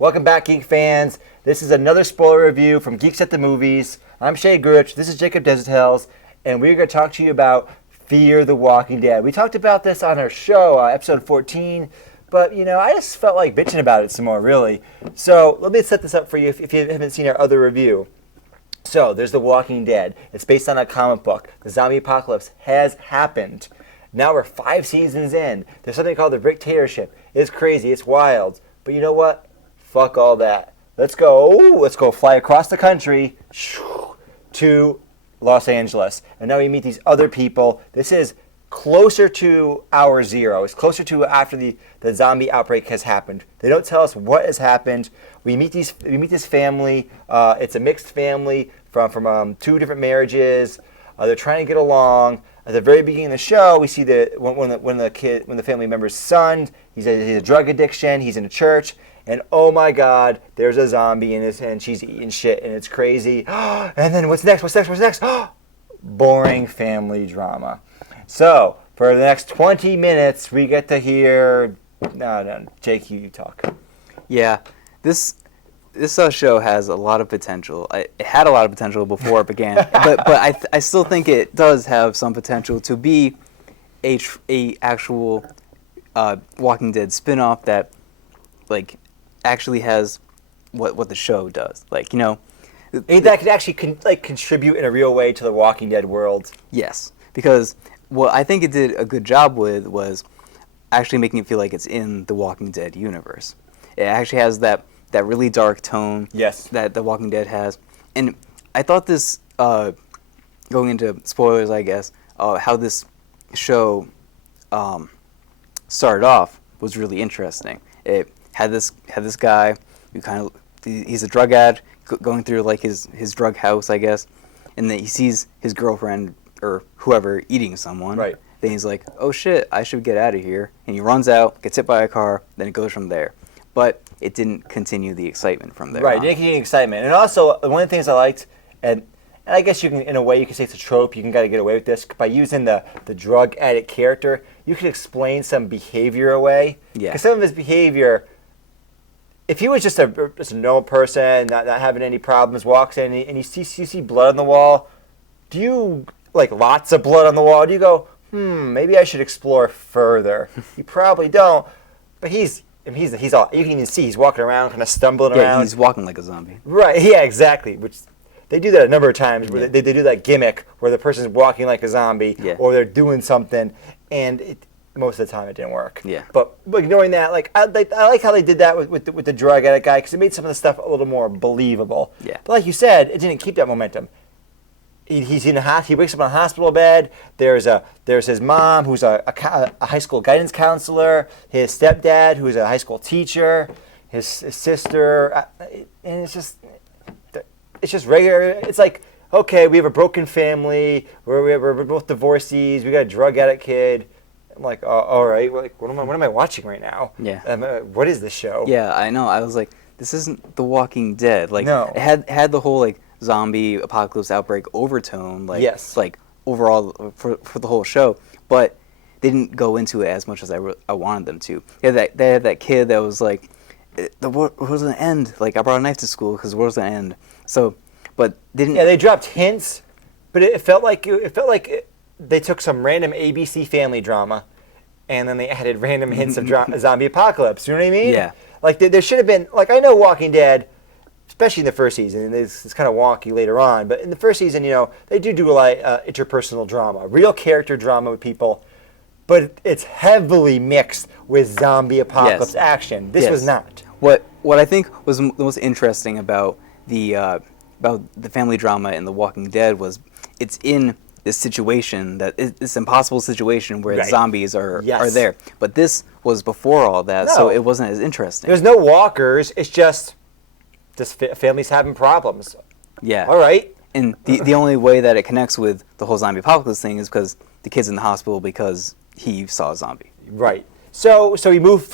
Welcome back, Geek fans. This is another spoiler review from Geeks at the Movies. I'm Shay Grich. This is Jacob Desertels, and we're going to talk to you about Fear the Walking Dead. We talked about this on our show, episode 14, but, I just felt like bitching about it some more, really. So let me set this up for you if you haven't seen our other review. So there's The Walking Dead. It's based on a comic book. The zombie apocalypse has happened. Now we're 5 seasons in. There's something called the dictatorship. It's crazy. It's wild. But you know what? Fuck all that. Let's go fly across the country to Los Angeles. And now we meet these other people. This is closer to hour zero. It's closer to after the zombie outbreak has happened. They don't tell us what has happened. We meet this family. It's a mixed family from 2 different marriages. They're trying to get along. At the very beginning of the show, we see when the family member's son, he's a drug addiction. He's in a church. And oh my God, there's a zombie in his hand. She's eating shit, and it's crazy. And then what's next? Boring family drama. So for the next 20 minutes, we get to hear. No, Jake, you talk. Yeah, this show has a lot of potential. It had a lot of potential before it began, but I still think it does have some potential to be a actual Walking Dead spinoff that actually has what the show does. That could actually contribute in a real way to the Walking Dead world. Yes, because what I think it did a good job with was actually making it feel like it's in the Walking Dead universe. It actually has that really dark tone. Yes. That the Walking Dead has. And I thought this, going into spoilers, I guess, how this show started off was really interesting. It had this guy who he's a drug addict going through his drug house, I guess, and then he sees his girlfriend or whoever eating someone. Right. Then he's like, oh shit, I should get out of here. And he runs out, gets hit by a car, then it goes from there. But it didn't continue the excitement from there. Right, it didn't continue the excitement. And also, one of the things I liked, and I guess you can, in a way, you can say it's a trope, you can kind of get away with this, by using the drug addict character, you can explain some behavior away. Yeah. Because some of his behavior, if he was just a normal person, not having any problems, walks in and you see blood on the wall, do you, lots of blood on the wall, do you go, maybe I should explore further? You probably don't, but he's all, you can even see he's walking around, kind of stumbling around. Yeah, he's walking like a zombie. Right, yeah, exactly, which they do that a number of times, where they do that gimmick where the person's walking like a zombie, or they're doing something, and most of the time it didn't work. Yeah. But ignoring that, I like how they did that with the drug addict guy, because it made some of the stuff a little more believable. Yeah. But like you said, it didn't keep that momentum. He wakes up in a hospital bed. There's his mom, who's a high school guidance counselor. His stepdad, who's a high school teacher. His sister, and it's just regular. It's like, okay, we have a broken family. We're both divorcees. We got a drug addict kid. I'm like, all right. What am I watching right now? Yeah. What is this show? Yeah, I know. I was like, this isn't The Walking Dead. No. It had the whole zombie apocalypse outbreak overtone. Yes. Overall for the whole show, but they didn't go into it as much as I wanted them to. They had that kid that was like, the world's gonna end. I brought a knife to school because the world's gonna end. So, but didn't. Yeah, they dropped hints, but it felt like they took some random ABC family drama, and then they added random hints of zombie apocalypse. You know what I mean? Yeah. There should have been, I know Walking Dead, especially in the first season, and it's kind of wonky later on, but in the first season, they do a lot of interpersonal drama, real character drama with people, but it's heavily mixed with zombie apocalypse action. This was not. What I think was the most interesting about the family drama in The Walking Dead was it's in this situation, this impossible situation where zombies are there. But this was before all that, so it wasn't as interesting. There's no walkers. It's just this family's having problems. Yeah. All right. And the only way that it connects with the whole zombie apocalypse thing is because the kid's in the hospital because he saw a zombie. Right. So we move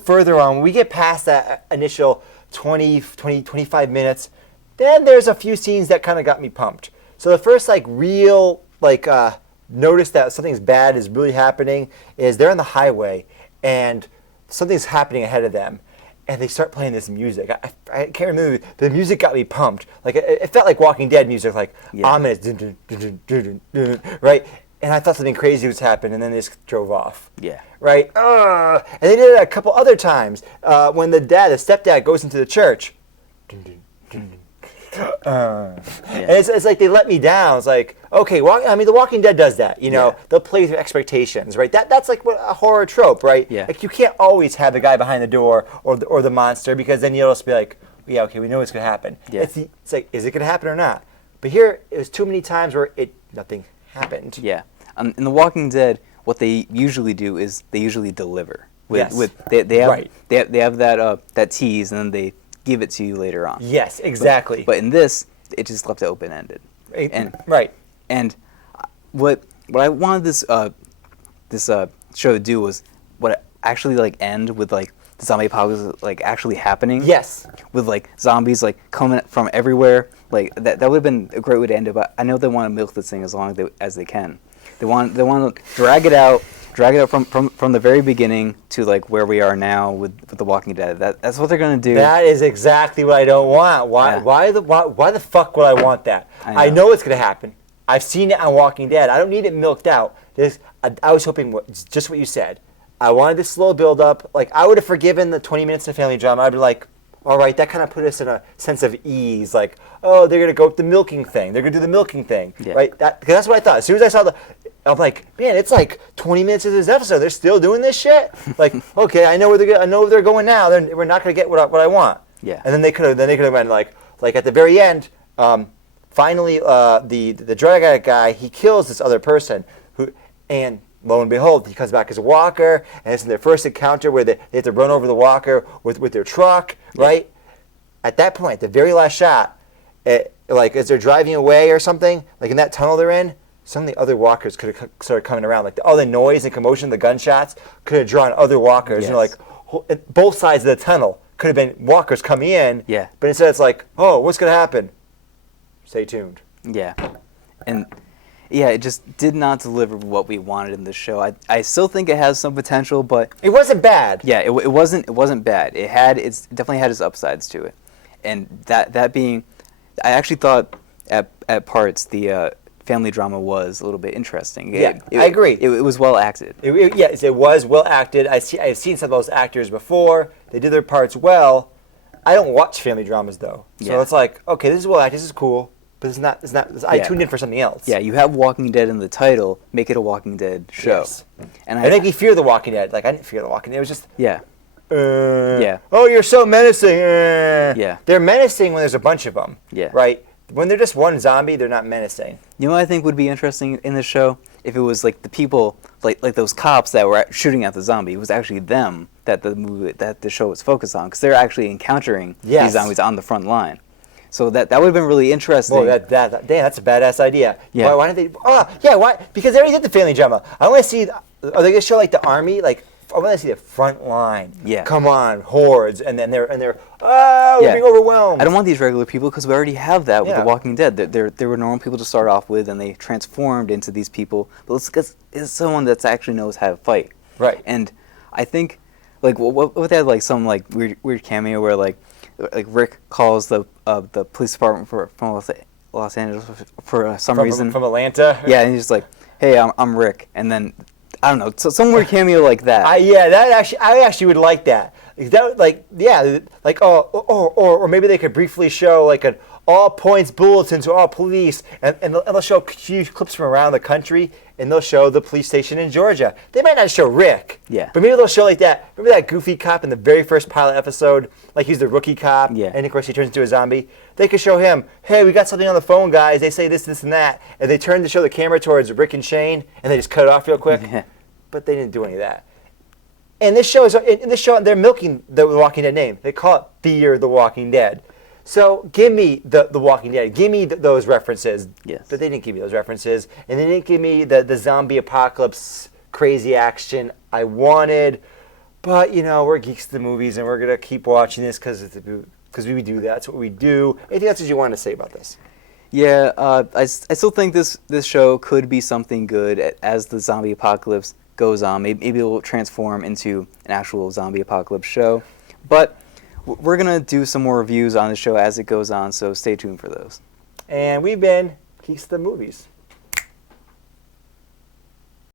further on. When we get past that initial 25 minutes, then there's a few scenes that kind of got me pumped. So the first real notice that something's bad is really happening is they're on the highway and something's happening ahead of them. and they start playing this music. I can't remember. The music got me pumped. Like it felt like Walking Dead music, like ominous, right? And I thought something crazy was happening, and then they just drove off. Yeah. Right? And they did it a couple other times when the stepdad goes into the church. And it's like they let me down. It's like, okay, The Walking Dead does that. You know, they'll play through expectations, right? That's like a horror trope, right? Yeah. Like you can't always have the guy behind the door or the monster, because then you'll just be like, yeah, okay, we know what's gonna happen. Yeah. It's like, is it gonna happen or not? But here, it was too many times where nothing happened. Yeah. In The Walking Dead, what they usually do is they usually deliver. They have that tease, and then they give it to you later on. Yes, exactly. But in this, it just left it open-ended. And what I wanted this show to do was actually end with the zombie apocalypse actually happening. Yes. With zombies coming from everywhere. That would have been a great way to end it. But I know they want to milk this thing as long as they can. They want to drag it out from the very beginning to where we are now with The Walking Dead. That's what they're gonna do. That is exactly what I don't want. Why the fuck would I want that? I know it's gonna happen. I've seen it on Walking Dead. I don't need it milked out. I was hoping just what you said. I wanted this slow build up. I would have forgiven the 20 minutes of family drama. I'd be like, all right, that kind of put us in a sense of ease. Oh, they're gonna go with the milking thing. They're gonna do the milking thing, right? Because that's what I thought. As soon as I saw I'm like, man, it's 20 minutes into this episode. They're still doing this shit. Okay, I know where they're going now. We're not gonna get what I want. Yeah. And then they could have went at the very end. Finally, the drug guy, he kills this other person and lo and behold, he comes back as a walker, and it's in their first encounter where they have to run over the walker with their truck, right? At that point, the very last shot, as they're driving away or something, in that tunnel they're in, some of the other walkers could have started coming around. All the noise and commotion, the gunshots, could have drawn other walkers. Yes. Both sides of the tunnel could have been walkers coming in. Yeah. But instead it's oh, what's going to happen? Stay tuned. Yeah. And it just did not deliver what we wanted in this show. I still think it has some potential, but it wasn't bad. Yeah, it wasn't bad. It definitely had its upsides to it. And that being, I actually thought at parts the family drama was a little bit interesting. I agree. It was well acted. Yes, it was well acted. I've seen some of those actors before. They did their parts well. I don't watch family dramas though, so it's okay, this is well acted. This is cool, but it's not. I tuned in for something else. Yeah, you have Walking Dead in the title. Make it a Walking Dead show. Yes. And it made me fear The Walking Dead. I didn't fear The Walking Dead. It was just oh, you're so menacing. Yeah. They're menacing when there's a bunch of them. Yeah. Right. When they're just one zombie, they're not menacing. You know what I think would be interesting in this show? If it was the people, like those cops that were shooting at the zombie, it was actually them that the show was focused on, because they're actually encountering these zombies on the front line. So that would have been really interesting. Well, damn, that's a badass idea. Yeah. Why didn't they? Oh, yeah. Why? Because they already did the family drama. I want to see. Are they gonna show the army? I want to see the front line. Yeah. Come on, hordes, and then they're we're being overwhelmed. I don't want these regular people, because we already have that with The Walking Dead. They were normal people to start off with, and they transformed into these people. But let's get someone that actually knows how to fight. Right. And I think what they had some weird cameo where Rick calls the police department from Los Angeles for some reason. From Atlanta. Yeah, and he's just hey, I'm Rick, and then I don't know, some weird cameo like that. I actually would like that. Or maybe they could briefly show an all points bulletin to all police, and they'll show huge clips from around the country, and they'll show the police station in Georgia. They might not show Rick, but maybe they'll show that. Remember that goofy cop in the very first pilot episode? He's the rookie cop, and of course he turns into a zombie. They could show him, hey, we got something on the phone, guys. They say this, and that, and they turn to show the camera towards Rick and Shane, and they just cut it off real quick. Yeah. But they didn't do any of that. And this show they're milking the Walking Dead name. They call it Fear the Walking Dead. So give me the Walking Dead. Give me those references. Yes. But they didn't give me those references. And they didn't give me the zombie apocalypse crazy action I wanted. But, we're Geeks at the Movies, and we're going to keep watching this because we do that. That's what we do. Anything else that you want to say about this? Yeah, I still think this show could be something good as the zombie apocalypse goes on. Maybe it will transform into an actual zombie apocalypse show. But we're gonna do some more reviews on the show as it goes on, so stay tuned for those. And we've been Geeks at the Movies.